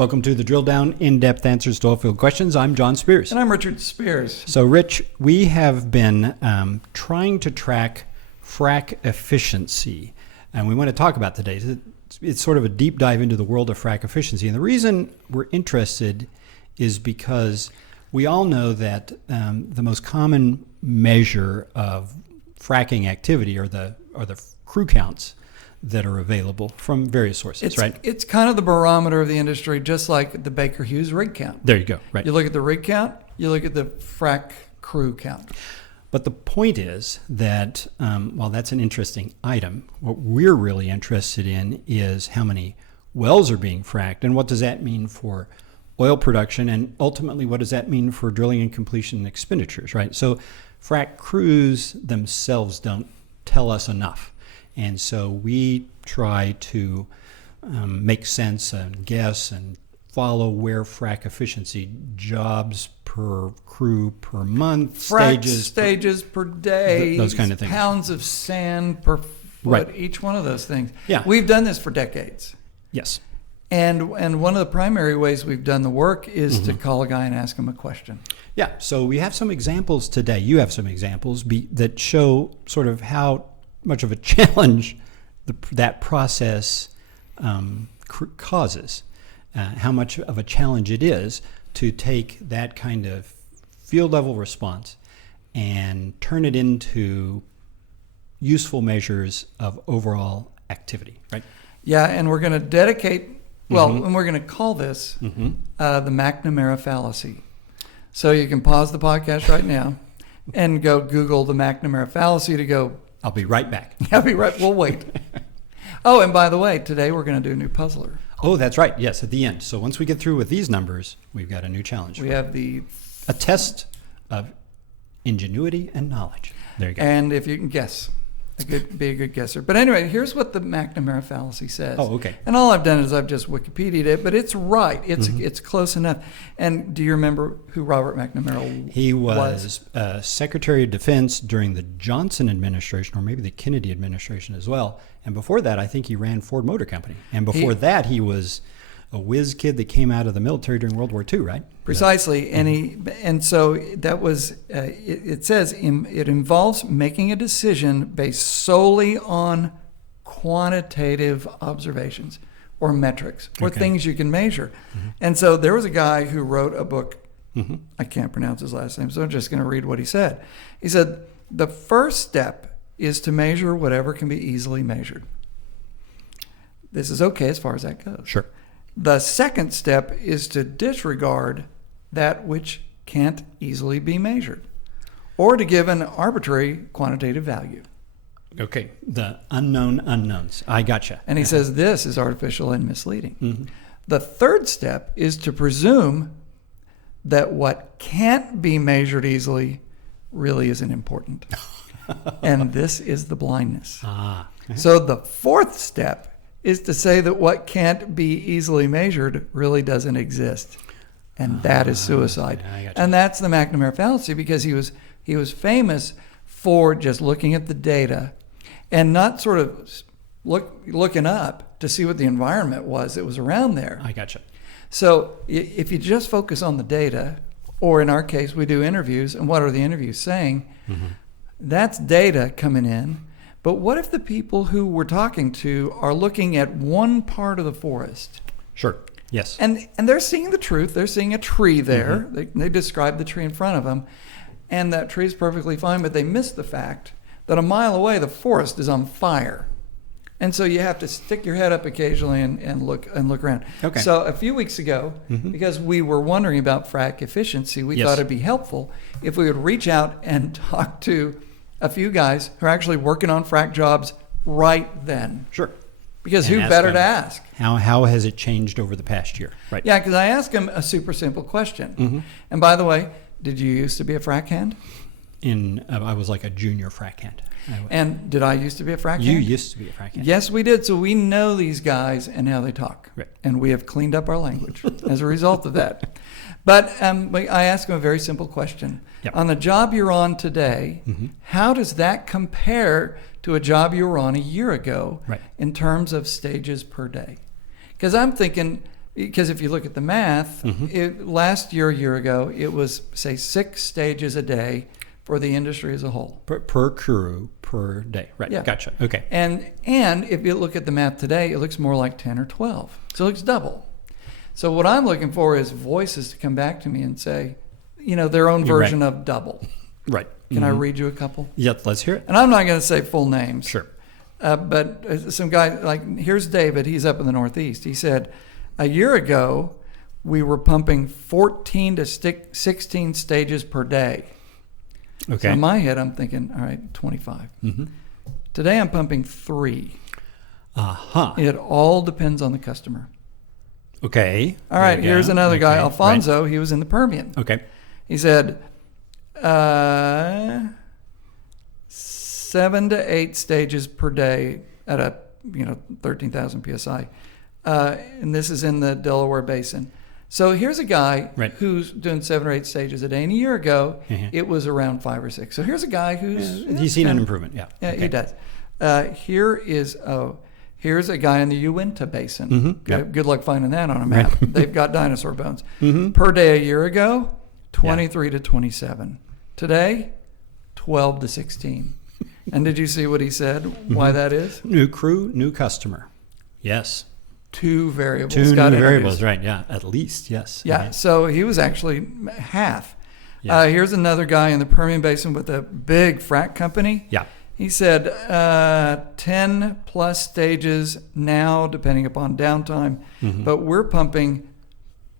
Welcome to the Drill Down, in-depth answers to oilfield questions. I'm John Spears. And I'm Richard Spears. So, Rich, we have been trying to track frac efficiency, and we want to talk about today. It's sort of a deep dive into the world of frac efficiency. And the reason we're interested is because we all know that the most common measure of fracking activity are the crew counts that are available from various sources, right? It's kind of the barometer of the industry, just like the Baker Hughes rig count. There you go, right. You look at the rig count, you look at the frac crew count. But the point is that while that's an interesting item, what we're really interested in is how many wells are being fracked, and what does that mean for oil production, and ultimately what does that mean for drilling and completion expenditures, right? So frac crews themselves don't tell us enough. And so we try to make sense and guess and follow where frac efficiency, jobs per crew per month, frac stages per day, those kind of things, pounds of sand per foot, right. Each one of those things. Yeah. We've done this for decades. Yes. And one of the primary ways we've done the work is to call a guy and ask him a question. Yeah. So we have some examples today. You have some examples that show sort of how much of a challenge that process causes, how much of a challenge it is to take that kind of field level response and turn it into useful measures of overall activity, right? Yeah, and we're going to dedicate, and we're going to call this the McNamara Fallacy. So you can pause the podcast right now and go Google the McNamara Fallacy to go. I'll be right back. I'll be right. We'll wait. Oh, and by the way, today we're going to do a new puzzler. Oh, that's right. Yes, at the end. So once we get through with these numbers, we've got a new challenge. We have a test of ingenuity and knowledge. There you go. And if you can guess, be a good guesser. But anyway, here's what the McNamara Fallacy says. Oh, okay. And all I've done is I've just Wikipedia'd it, but it's right. It's close enough. And do you remember who Robert McNamara was? He was Secretary of Defense during the Johnson administration, or maybe the Kennedy administration as well. And before that, I think he ran Ford Motor Company. And before that, he was a whiz kid that came out of the military during World War II, right? Precisely. And so that was, it says it involves making a decision based solely on quantitative observations or metrics or things you can measure. And so there was a guy who wrote a book. I can't pronounce his last name, so I'm just going to read what he said. He said, the first step is to measure whatever can be easily measured. This is okay as far as that goes. Sure. The second step is to disregard that which can't easily be measured, or to give an arbitrary quantitative value. Okay, the unknown unknowns. I gotcha. And he says this is artificial and misleading. The third step is to presume that what can't be measured easily really isn't important. And this is the blindness. So the fourth step is to say that what can't be easily measured really doesn't exist. And that is suicide. And that's the McNamara Fallacy, because he was famous for just looking at the data and not sort of looking up to see what the environment was that was around there. I gotcha. So if you just focus on the data, or in our case, we do interviews, and what are the interviews saying? That's data coming in. But what if the people who we're talking to are looking at one part of the forest? Sure. Yes. And they're seeing the truth. They're seeing a tree there. They describe the tree in front of them. And that tree is perfectly fine, but they miss the fact that a mile away, the forest is on fire. And so you have to stick your head up occasionally and look around. Okay. So a few weeks ago, because we were wondering about frac efficiency, we thought it'd be helpful if we would reach out and talk to a few guys who are actually working on frac jobs right then. Sure. Because who better to ask? How has it changed over the past year? Right. Yeah, because I asked him a super simple question. And by the way, did you used to be a frac hand? I was like a junior frac hand. And did I used to be a frac hand? You used to be a frac hand. Yes, we did. So we know these guys and how they talk. Right. And we have cleaned up our language as a result of that. But I asked him a very simple question. Yep. On the job you're on today, how does that compare to a job you were on a year ago in terms of stages per day? Because I'm thinking, Because if you look at the math, last year, a year ago, it was, say, 6 stages a day for the industry as a whole. Per crew per day. Right. Yeah. Gotcha. Okay. And if you look at the math today, it looks more like 10 or 12. So it looks double. So what I'm looking for is voices to come back to me and say, their own version of double. Right. Can I read you a couple? Yeah, let's hear it. And I'm not going to say full names. Sure. But some guy, here's David. He's up in the Northeast. He said, a year ago, we were pumping 14 to 16 stages per day. Okay. So in my head, I'm thinking, all right, 25. Today, I'm pumping 3. It all depends on the customer. Okay. All right, here's another guy, Alfonso. Right. He was in the Permian. Okay. He said, 7 to 8 stages per day at a 13,000 psi, and this is in the Delaware Basin. So here's a guy who's doing 7 or 8 stages a day, and a year ago it was around 5 or 6. So here's a guy who's he's seen an improvement. Yeah, he does. Here's a guy in the Uinta Basin. Good luck finding that on a map. They've got dinosaur bones. Per day a year ago, 23 to 27. Today, 12 to 16. And did you see what he said? Why that is? New crew, new customer. Yes. 2 variables. 2 new variables, right? Yeah, at least, yes. Yeah, so he was actually half. Yeah. Here's another guy in the Permian Basin with a big frac company. Yeah. He said 10 plus stages now, depending upon downtime, but we're pumping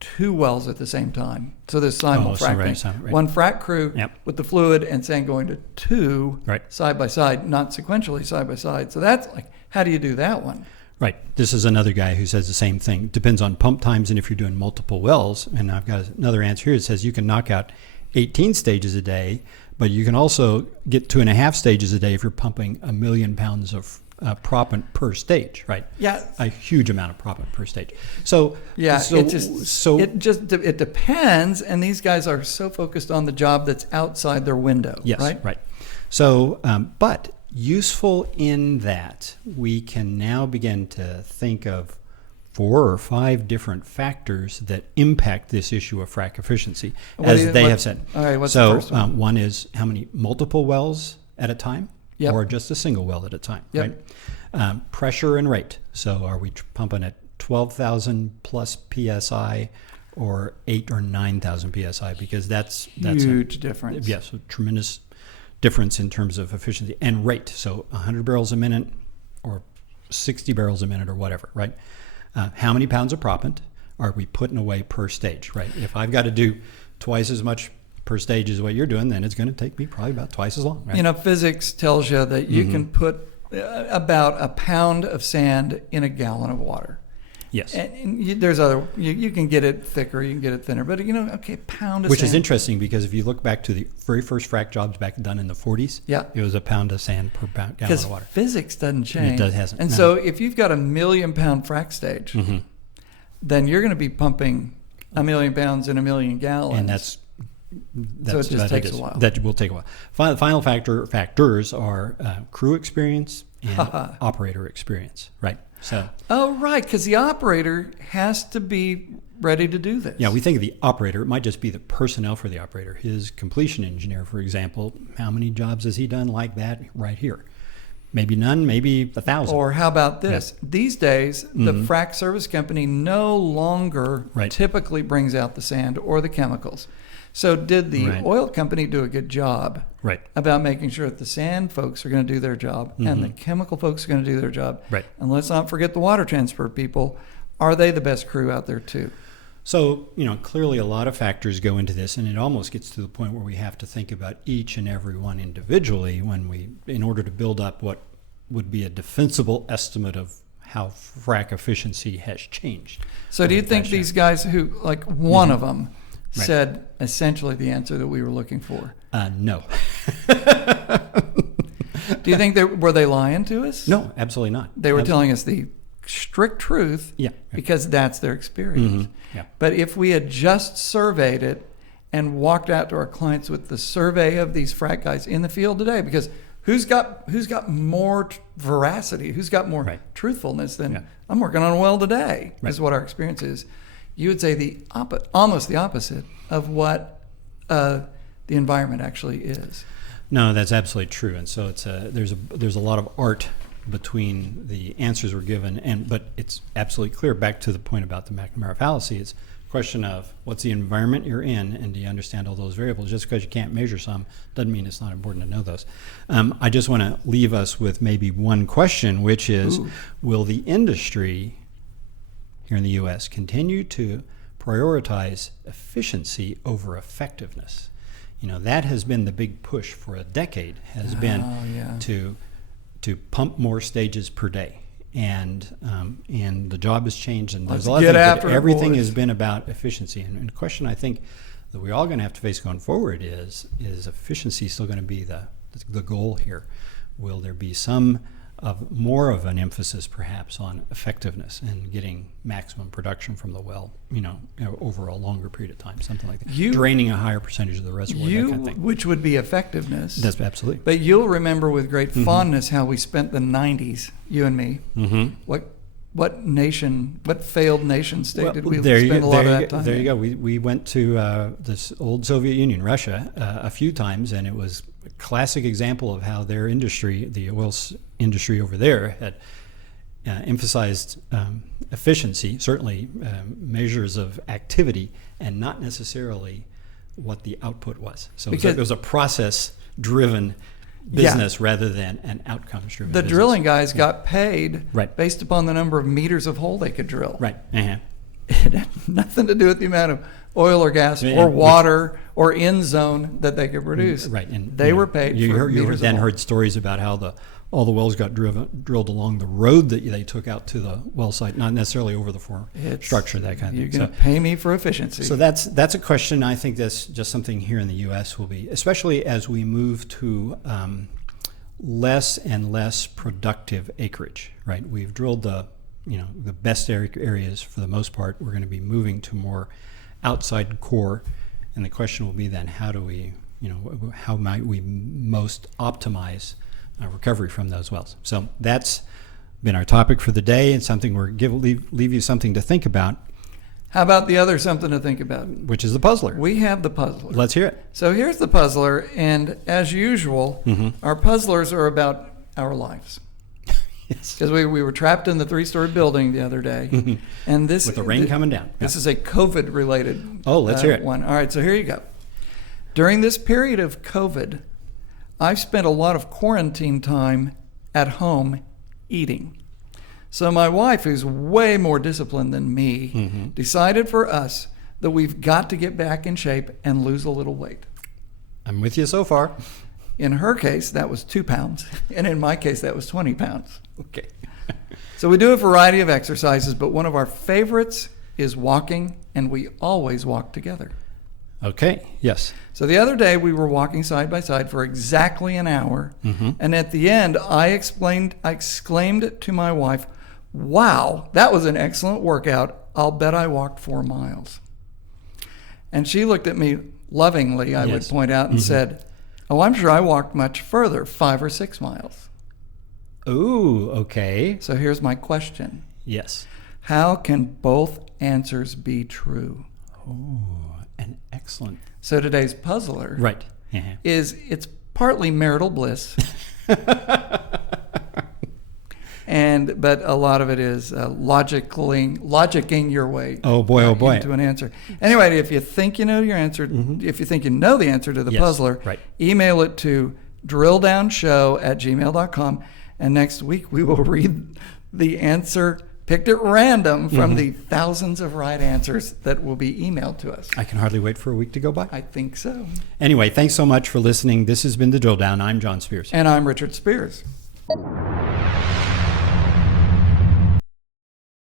2 wells at the same time. So there's simul-fracking. Right. One frac crew with the fluid and saying going to 2 side by side, not sequentially side by side. So that's how do you do that one? Right. This is another guy who says the same thing. Depends on pump times and if you're doing multiple wells. And I've got another answer here. It says you can knock out 18 stages a day, but you can also get 2.5 stages a day if you're pumping 1 million pounds of proppant per stage, right? Yeah. A huge amount of proppant per stage. So yeah, it depends, and these guys are so focused on the job that's outside their window. Yes, right. So, but useful in that we can now begin to think of 4 or 5 different factors that impact this issue of frac efficiency, as they have said. All right, what's the first one? One is how many multiple wells at a time, or just a single well at a time, right? Pressure and rate. So are we pumping at 12,000 plus PSI or 8 or 9,000 PSI? Because that's huge difference. Yes, a tremendous difference in terms of efficiency and rate. So 100 barrels a minute or 60 barrels a minute or whatever, right? How many pounds of proppant are we putting away per stage, right? If I've got to do twice as much per stage as what you're doing, then it's going to take me probably about twice as long, right? Physics tells you that you can put about a pound of sand in a gallon of water. Yes. And there's other, you can get it thicker, you can get it thinner, but a pound of Which sand. is interesting because if you look back to the very first frac jobs back done in the 40s, it was a pound of sand per gallon of water. Because physics doesn't change. It hasn't. And so if you've got a 1 million pound frac stage, then you're going to be pumping 1 million pounds in 1 million gallons. And that's so it just takes a while. That will take a while. Final factors are crew experience and operator experience, right? So. Oh, right, because the operator has to be ready to do this. Yeah, we think of the operator. It might just be the personnel for the operator. His completion engineer, for example, how many jobs has he done like that right here? Maybe none, maybe 1,000. Or how about this? Yeah. These days, the frac service company no longer typically brings out the sand or the chemicals. So did the oil company do a good job about making sure that the sand folks are going to do their job and the chemical folks are going to do their job? Right. And let's not forget the water transfer people. Are they the best crew out there too? So, clearly a lot of factors go into this, and it almost gets to the point where we have to think about each and every one individually in order to build up what would be a defensible estimate of how frac efficiency has changed. So do you think these guys who, one of them, said essentially the answer that we were looking for? No. Do you think were they lying to us? No, absolutely not. They were telling us the strict truth because that's their experience. But if we had just surveyed it and walked out to our clients with the survey of these frac guys in the field today, because who's got more veracity, who's got more truthfulness than I'm working on a well today, is what our experience is. you would say almost the opposite of what the environment actually is. No, that's absolutely true. And so there's a lot of art between the answers we're given, but it's absolutely clear. Back to the point about the McNamara fallacy, it's a question of what's the environment you're in, and do you understand all those variables? Just because you can't measure some doesn't mean it's not important to know those. I just want to leave us with maybe one question, which is, will the industry here in the U.S. continue to prioritize efficiency over effectiveness? That has been the big push for a decade, has been to pump more stages per day. And the job has changed, and there's a lot of things, but everything has been about efficiency. And the question I think that we're all going to have to face going forward is efficiency still going to be the goal here? Will there be more of an emphasis perhaps on effectiveness and getting maximum production from the well, over a longer period of time, something like that. Draining a higher percentage of the reservoir, that kind of thing. Which would be effectiveness. That's absolutely. But you'll remember with great fondness how we spent the 90s, you and me. What failed nation state did we spend a lot of that time? There you go. We went to this old Soviet Union, Russia, a few times, and it was a classic example of how their industry, the oil industry over there, had emphasized efficiency, certainly measures of activity, and not necessarily what the output was. So it was a process-driven business rather than an outcomes-driven business. The drilling guys got paid based upon the number of meters of hole they could drill. Right. It had nothing to do with the amount of oil or gas or water or in zone that they could produce. Right. And they were paid for meters of hole. Heard stories about how all the wells got drilled along the road that they took out to the well site, not necessarily over the structure, that kind of thing. You're going to pay me for efficiency. So that's a question. I think that's just something here in the U.S. will be, especially as we move to less and less productive acreage. Right. We've drilled the best areas for the most part. We're going to be moving to more outside core, and the question will be then, how might we most optimize recovery from those wells? So that's been our topic for the day, and something leave you something to think about. How about the other something to think about? Which is the puzzler. We have the puzzler. Let's hear it. So here's the puzzler, and as usual, our puzzlers are about our lives. Yes. Because we were trapped in the 3-story building the other day, and with the rain coming down. This is a COVID-related. Let's hear it. One. All right, so here you go. During this period of COVID, I've spent a lot of quarantine time at home eating. So my wife, who's way more disciplined than me, decided for us that we've got to get back in shape and lose a little weight. I'm with you so far. In her case, that was 2 pounds, and in my case, that was 20 pounds. Okay. So we do a variety of exercises, but one of our favorites is walking, and we always walk together. Okay, yes. So the other day, we were walking side by side for exactly an hour, and at the end, I exclaimed to my wife, "Wow, that was an excellent workout. I'll bet I walked 4 miles." And she looked at me lovingly, I would point out, and said, "Oh, I'm sure I walked much further, 5 or 6 miles." Ooh, okay. So here's my question. Yes. How can both answers be true? Oh, an excellent. So today's puzzler is it's partly marital bliss, but a lot of it is logicking your way. Oh boy! Into an answer. Anyway, if you think you know your answer, if you think you know the answer to the puzzler, email it to drilldownshow@gmail.com, and next week we will read the answer picked at random from the thousands of right answers that will be emailed to us. I can hardly wait for a week to go by. I think so. Anyway, thanks so much for listening. This has been The Drill Down. I'm John Spears. And I'm Richard Spears.